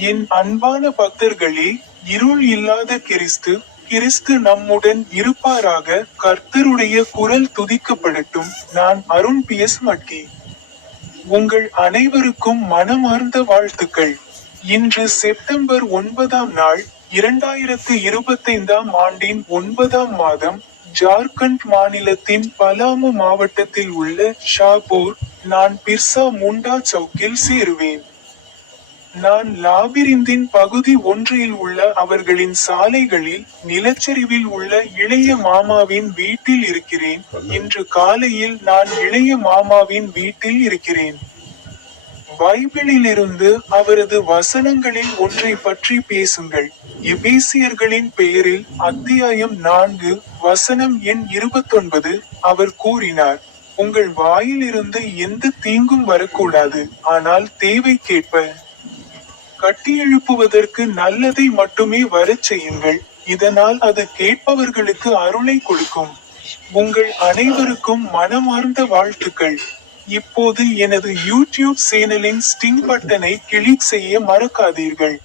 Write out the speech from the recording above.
என் அன்பான பக்தர்களே இருள் இல்லாத கிறிஸ்து கிறிஸ்து நம்முடன் இருப்பாராக கர்த்தருடைய குரல் துதிக்கப்படட்டும். நான் அருண் பி. எஸ். மட்கே. உங்கள் அனைவருக்கும் மனமார்ந்த வாழ்த்துக்கள். இன்று செப்டம்பர் ஒன்பதாம் நாள் இரண்டாயிரத்து இருபத்தைந்தாம் ஆண்டின் ஒன்பதாம் மாதம் ஜார்க்கண்ட் மாநிலத்தின் பலாமு மாவட்டத்தில் உள்ள ஷாபூர் நான் பிர்சா முண்டா சவுக்கில் சேருவேன். நான் லாபிரிந்தின் பகுதி ஒன்றில் உள்ள அவர்களின் சாலைகளில் நிலச்சரிவில் உள்ள இளைய மாமாவின் வீட்டில் இருக்கிறேன். இன்று காலையில் நான் இளைய மாமாவின் வீட்டில் இருக்கிறேன். பைபிளிலிருந்து அவரது வசனங்களில் ஒன்றை பற்றி பேசுங்கள். எபேசியர்களின் பெயரில் அத்தியாயம் நான்கு வசனம் எண் இருபத்தொன்பது அவர் கூறினார் உங்கள் வாயிலிருந்து எந்த தீங்கும் வரக்கூடாது. ஆனால் கட்டி கட்டியெழுப்புவதற்கு நல்லதை மட்டுமே வரச் செய்யுங்கள். இதனால் அது கேட்பவர்களுக்கு அருளை கொடுக்கும். உங்கள் அனைவருக்கும் மனமார்ந்த வாழ்த்துக்கள். இப்போது எனது யூடியூப் சேனலின் ஸ்டிங் பட்டனை கிளிக் செய்ய மறக்காதீர்கள்.